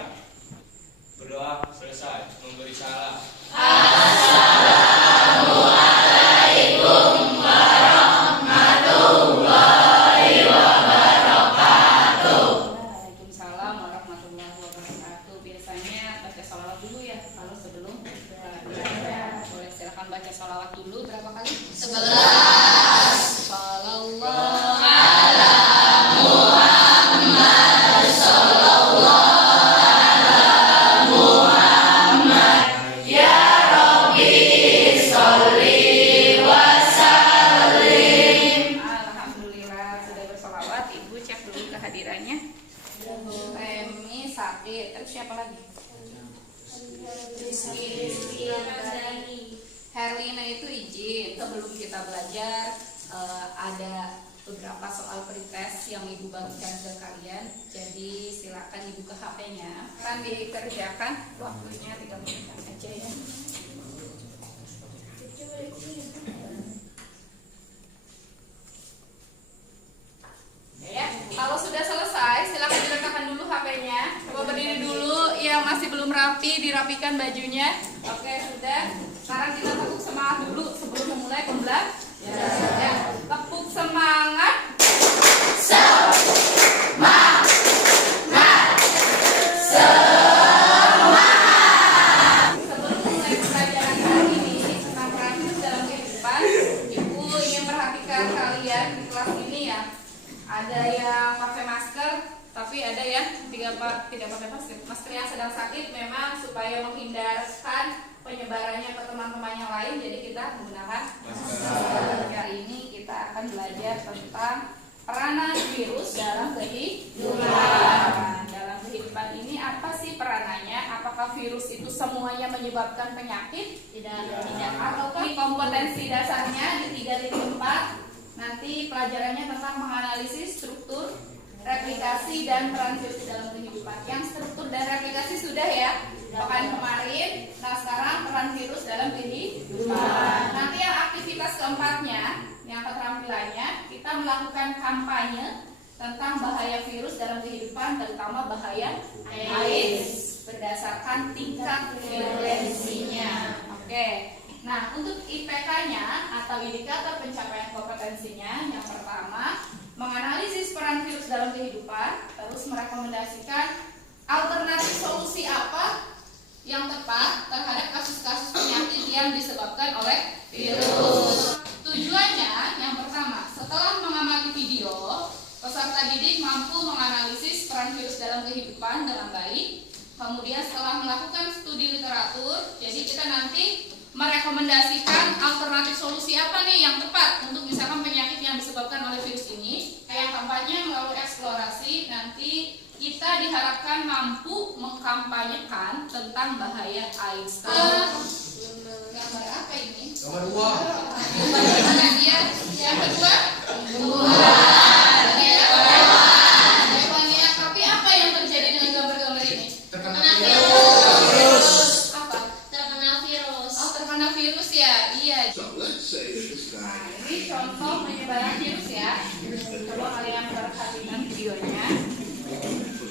Selesai. Berdoa selesai. Memberi salam. Assalamualaikum warahmatullahi wabarakatuh. Waalaikumsalam warahmatullahi wabarakatuh. Biasanya baca sholawat dulu ya kalau sebelum belajar. Boleh silakan baca sholawat dulu berapa kali? 11. Sholawat Ala Muhammad sallallahu ala Muhammad ya Rabbi sholli wa sallim. Alhamdulillah sudah bersolawat. Ibu cek dulu kehadirannya. Remi sakit. Terus siapa lagi? Herlina itu izin. Sebelum kita belajar ada beberapa soal pretest yang ibu bagikan ke kalian. Jadi silakan dibuka HP-nya. Kan dikerjakan waktunya 3 menit aja ya. Ya, kalau sudah selesai, silakan diletakkan dulu HP-nya. Coba berdiri dulu, yang masih belum rapi, dirapikan bajunya. Oke, sudah. Sekarang kita tepuk semangat dulu sebelum memulai pembelajaran. Ya, tepuk semangat. Semangat. Sebelum memulai pembelajaran hari ini tentang peran hidup dalam kehidupan, ibu ingin perhatikan kalian di kelas ini ya. Ada yang pakai masker, tapi ada yang tidak pakai masker. Masker yang sedang sakit memang supaya menghindarkan penyebarannya ke teman-teman yang lain. Jadi kita menggunakan masker. Kali ini kita akan belajar tentang peranan virus dalam kehidupan. Dalam kehidupan ini apa sih peranannya? Apakah virus itu semuanya menyebabkan penyakit? Tidak. Ataukah kompetensi dasarnya di 3.4? Nanti pelajarannya tentang menganalisis struktur, replikasi, dan peran virus dalam kehidupan. Yang struktur dan replikasi sudah ya pekan kemarin. Nah sekarang peran virus dalam kehidupan. Nanti yang aktivitas keempatnya, yang keterampilannya, kita melakukan kampanye tentang bahaya virus dalam kehidupan, terutama bahaya AIDS berdasarkan tingkat virulensinya. Oke. Nah, untuk IPK-nya atau indikator pencapaian kompetensinya, yang pertama, menganalisis peran virus dalam kehidupan, terus merekomendasikan alternatif solusi apa yang tepat terhadap kasus-kasus penyakit yang disebabkan oleh virus. Tujuannya, yang pertama, setelah mengamati video, peserta didik mampu menganalisis peran virus dalam kehidupan dengan baik. Kemudian setelah melakukan studi literatur, jadi kita nanti merekomendasikan alternatif solusi apa nih yang tepat untuk misalkan penyakit yang disebabkan oleh virus ini. Yang keempatnya melalui eksplorasi, nanti kita diharapkan mampu mengkampanyekan tentang bahaya AIDS. Gambar apa ini? Gambar uang. Bagaimana dia? Yang kedua? Hewan ya. Tapi apa yang terjadi dengan gambar-gambar ini? Terkena Virus. Apa? Terkena virus. Oh, terkena virus ya? Iya. So let's say that this Nah, guy ini contoh penyebaran virus ya. Coba kalian perhatikan videonya.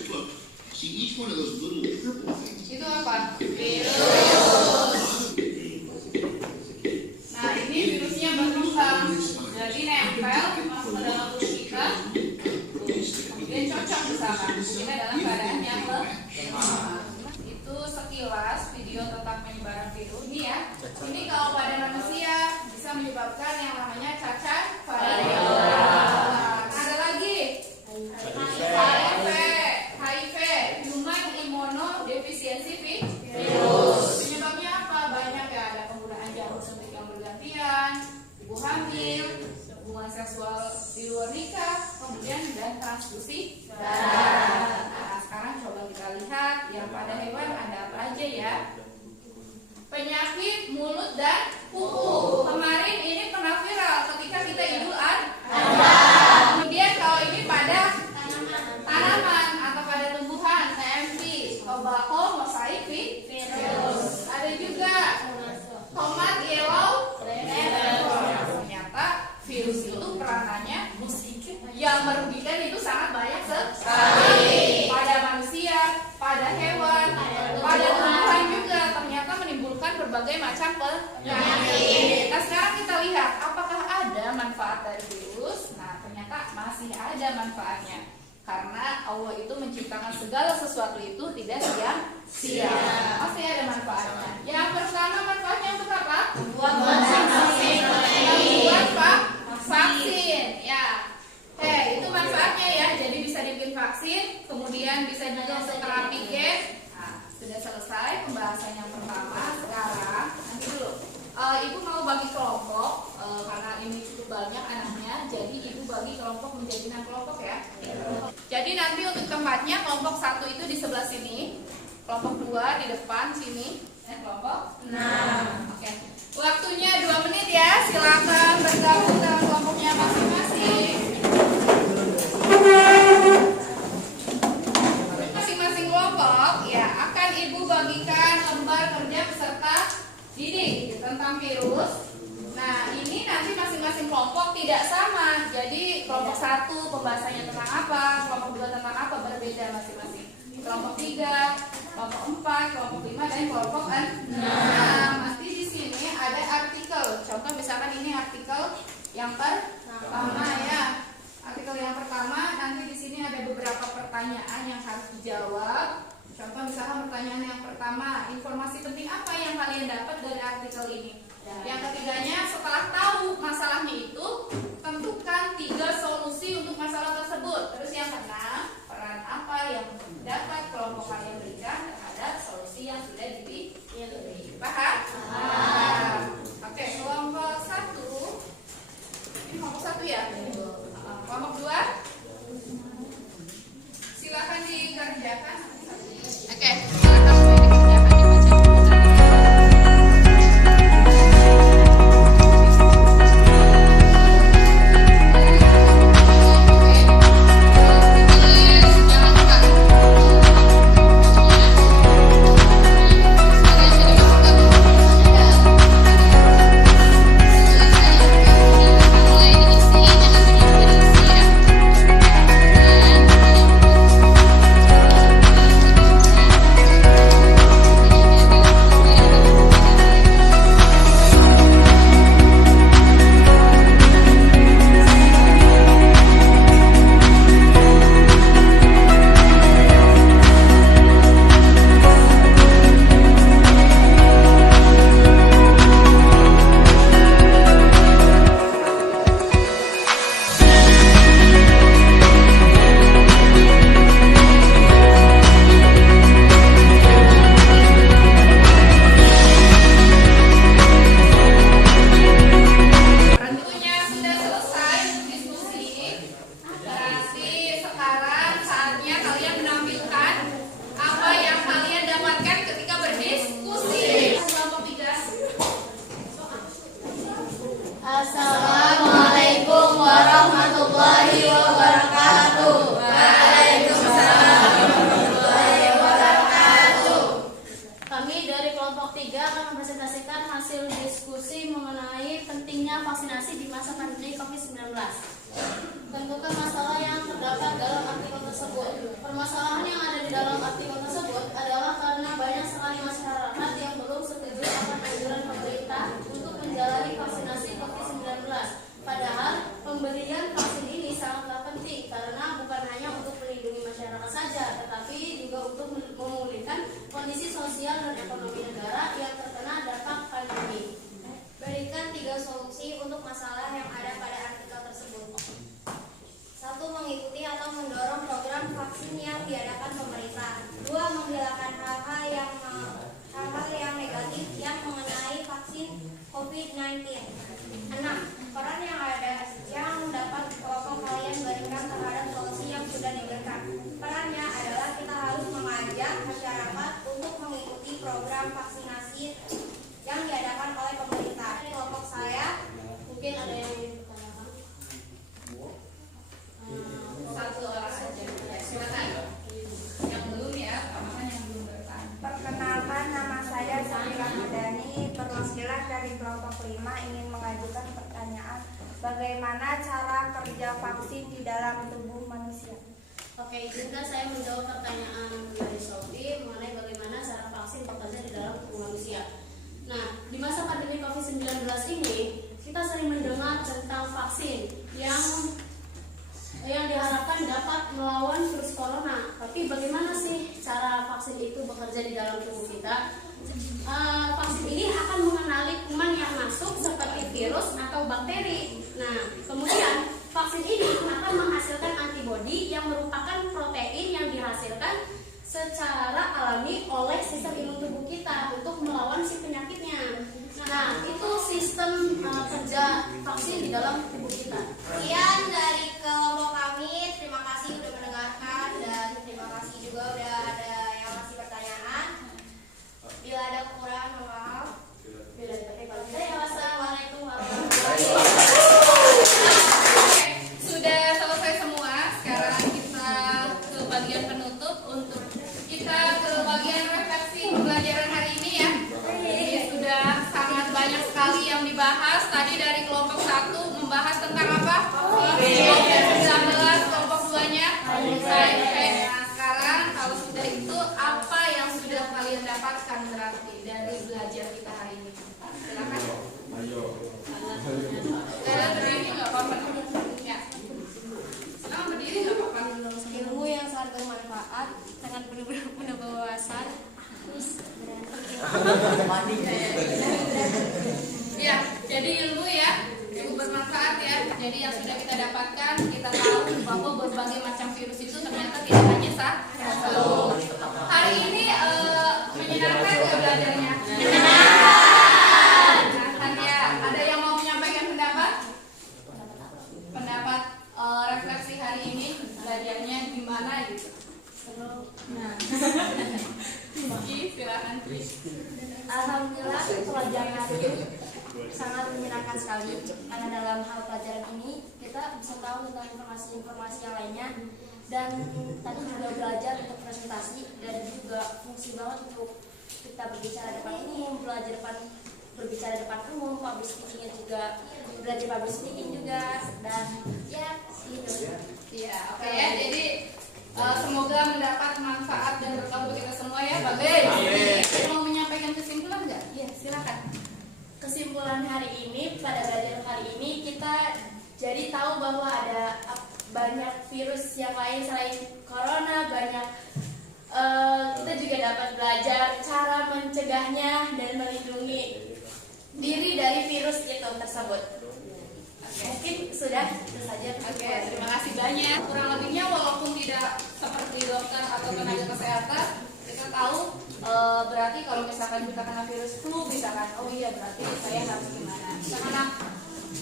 look, see each one of those little purple things. Itu apa? Virus. Nah, ini virusnya berkembang. Jadi nempel masuk ke dalam tubuh kita. Kemudian cocok bersama. Kita dalam keadaan yang lemah. Itu sekilas video tentang penyebaran virus ini ya. Ini kalau pada manusia bisa menyebabkan yang namanya cacar variola. Ada lagi HIV, Human Immunodeficiency Virus. Penyebabnya apa? Banyak ya, ada penggunaan jarum suntik yang bergantian, ibu hamil, hubungan seksual di luar nikah, kemudian dan transfusi darah. Nah, sekarang coba kita lihat yang pada hewan ada apa aja ya. Penyakit mulut dan kuku. Kemarin ini pernah viral ketika kita Idul Adha. Kemudian kalau ini pada tanaman atau pada tumbuhan, TMV, tobacco mosaic virus. Ada juga tomat yellow fever. Ternyata virus itu peranannya yang merugikan itu sangat banyak sekali pada manusia, pada hewan. menciptakan segala sesuatu itu tidak sia-sia. Pasti ada manfaatnya. Yang pertama manfaatnya untuk apa? Membuat vaksin. Membuat vaksin. Ya. Itu manfaatnya ya. Jadi bisa dibikin vaksin, kemudian bisa juga untuk terapi gen. Nah, sudah selesai pembahasan yang pertama. Sekarang nanti dulu. Ibu mau bagi kelompok karena ini cukup banyak anaknya, jadi ibu bagi kelompok menjadi 6 kelompok ya. Jadi nanti untuk tempatnya kelompok 1 itu di sebelah sini, kelompok 2 di depan sini, kelompok 6. Oke. Waktunya 2 menit ya, silakan bergabung dalam kelompoknya masing-masing. Masing-masing kelompok ya akan ibu bagikan lembar kerja peserta didik tentang virus. Nah, ini nanti masing-masing kelompok tidak sama. Jadi kelompok 1 pembahasannya tentang apa, kelompok 2 tentang apa, berbeda masing-masing. Kelompok 3, kelompok 4, kelompok 5 dan kelompok 6. Nanti di sini ada artikel. Contoh misalkan ini artikel yang pertama ya. Artikel yang pertama nanti di sini ada beberapa pertanyaan yang harus dijawab. Contoh misalkan pertanyaan yang pertama, informasi penting apa yang kalian dapat dari artikel ini? Yang ketiganya, setelah tahu masalahnya itu, tentukan 3 solusi untuk masalah tersebut. Terus yang keenam, peran apa yang dapat kelompok kalian berikan terhadap solusi yang sudah dipilih. Paham? Oke, kelompok 1. Ini kelompok 1 ya? Kelompok 2? Silakan dikerjakan. Oke, silakan dikerjakan dibaca. vaksinasi di masa pandemi COVID-19. Tentukan masalah yang terdapat dalam artikel tersebut. Permasalahan yang ada di dalam artikel tersebut adalah karena banyak sekali masyarakat yang belum setuju akan anjuran pemerintah untuk menjalani vaksinasi COVID-19. Padahal pemberian vaksin ini sangatlah penting karena bukan hanya untuk melindungi masyarakat saja, tetapi juga untuk memulihkan kondisi sosial dan ekonomi negara yang terkena dampak pandemi. Berikan 3 solusi untuk masalah yang ada pada artikel tersebut. 1. Mengikuti atau mendorong program vaksin yang diadakan pemerintah. 2. Menghilangkan hal-hal yang negatif yang mengenai vaksin COVID-19. 6. Peran yang dapat kelompok kalian berikan terhadap solusi yang sudah diberikan. Perannya adalah kita harus mengajak masyarakat untuk mengikuti program vaksinasi yang diadakan oleh pemerintah. Dari kelompok saya, mungkin ada yang ingin bertanya. Satu orang saja. Ya, silakan. Yang belum ya, apakah yang belum bertanya? Perkenalkan, nama saya Samira Madani, perwakilan dari kelompok 5 ingin mengajukan pertanyaan bagaimana cara kerja vaksin di dalam tubuh manusia. Oke, izinkan saya menjawab pertanyaan dari Sophie mengenai bagaimana cara vaksin bekerja di dalam tubuh manusia. Nah, di masa pandemi COVID-19 ini, kita sering mendengar tentang vaksin yang diharapkan dapat melawan virus corona. Tapi bagaimana bekerja di dalam tubuh kita. Vaksin ini akan mengenali kuman yang masuk seperti virus atau bakteri. Nah, kemudian vaksin ini akan menghasilkan antibodi yang merupakan protein yang dihasilkan secara alami oleh sistem imun tubuh kita untuk melawan si penyakitnya. Nah, itu sistem kerja vaksin di dalam tubuh kita. Sekian dari kelompok kami. Terima kasih sudah mendengarkan dan terima kasih juga udah ada yang masih pertanyaan. Bila ada kekurangan, mohon maaf. Bila dipakai kalau tidak, ya wassalamualaikum warahmatullahi wabarakatuh. Oke, sudah selesai semua. Sekarang kita ke bagian penutup untuk kita ke bagian refleksi pembelajaran hari ini ya. Jadi sudah sangat banyak sekali yang dibahas. Tadi dari kelompok 1 membahas tentang apa? COVID-19, kelompok 2-nya HIV. Nah, sekarang kalau sudah itu apa yang sudah kalian dapatkan berarti dari belajar kita hari ini? Silakan. Kalian berdiri nggak apa-apa? Ya. Silakan berdiri nggak apa-apa. Ilmu yang sangat bermanfaat, sangat penuh wawasan, terus Ya, jadi ilmu ya, ilmu bermanfaat ya. Jadi yang sudah kita dapatkan, kita tahu bahwa berbagai macam virus itu ternyata tidak hanya satu. Hari ini menyenangkan nggak belajarnya? Menyenangkan ya. Ada yang mau menyampaikan pendapat? Pendapat refleksi hari ini belajarnya gimana gitu? Nah, silakan. Alhamdulillah pelajaran hari ini sangat menyenangkan sekali karena dalam hal pelajaran ini kita bisa tahu tentang informasi-informasi yang lainnya dan tadi juga belajar untuk presentasi dan juga fungsi banget untuk kita berbicara depan umum, berbicara depan umum, public speaking juga belajar public speaking juga dan ya gitu. Iya, oke ya. Jadi semoga mendapat manfaat dan berkah untuk kita semua ya, Bagus. Mau menyampaikan kesimpulan nggak? Iya, silakan. Kesimpulan hari ini, pada belajar hari ini kita jadi tahu bahwa ada banyak virus yang lain selain corona, banyak kita juga dapat belajar cara mencegahnya dan melindungi diri dari virus itu tersebut. Mungkin sudah itu saja. Oke, terima kasih banyak. Kurang lebihnya walaupun tidak seperti dokter atau tenaga kesehatan, kita tahu berarti kalau misalkan kita kena virus flu, misalkan, oh iya berarti saya harus gimana. Misalkan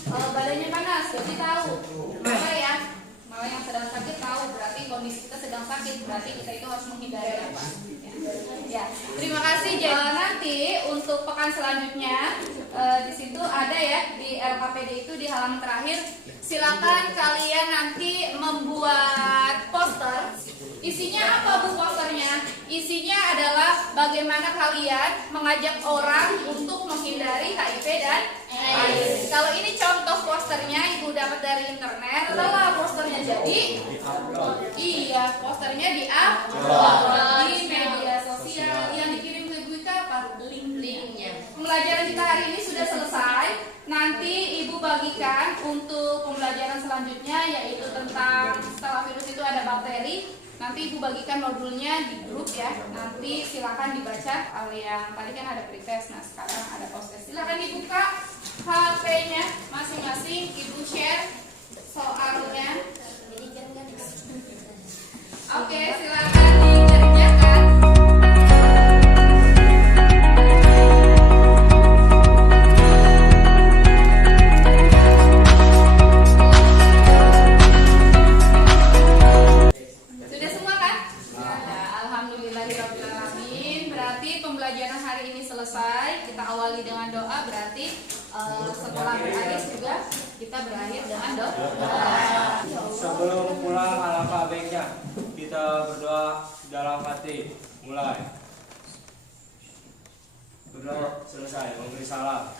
badannya panas, jadi tahu. Malah yang sedang sakit tahu berarti kondisi kita sedang sakit, berarti kita itu harus menghindari apa. Ya, terima kasih. Jadi nanti untuk pekan selanjutnya di situ ada ya di LKPD itu di halaman terakhir. Silakan kalian nanti membuat poster. Isinya apa Bu posternya? Isinya adalah bagaimana kalian mengajak orang untuk menghindari HIV dan AIDS. Kalau ini contoh posternya Ibu dapat dari internet. Setelah posternya jadi, iya posternya di media sosial yang dikirim ke Ibu apa? Linknya. Pembelajaran kita hari ini sudah selesai. Nanti Ibu bagikan untuk pembelajaran selanjutnya yaitu tentang setelah virus itu ada bakteri. Nanti Ibu bagikan modulnya di grup ya. Nanti silakan dibaca. Yang tadi kan ada pretest, nah sekarang ada post-test. Silakan dibuka HP-nya masing-masing. Ibu share soalnya. Oke, silakan dikerjakan. Sudah semua kan? Ya, alhamdulillahirobbilalamin. Berarti pembelajaran hari ini selesai. Kita awali dengan doa. Berarti setelah berakhir juga kita berakhir dengan doa. Sebelum pulang alangkah baiknya kita berdoa dalam hati. Mulai. Berdoa selesai. Memberi salam.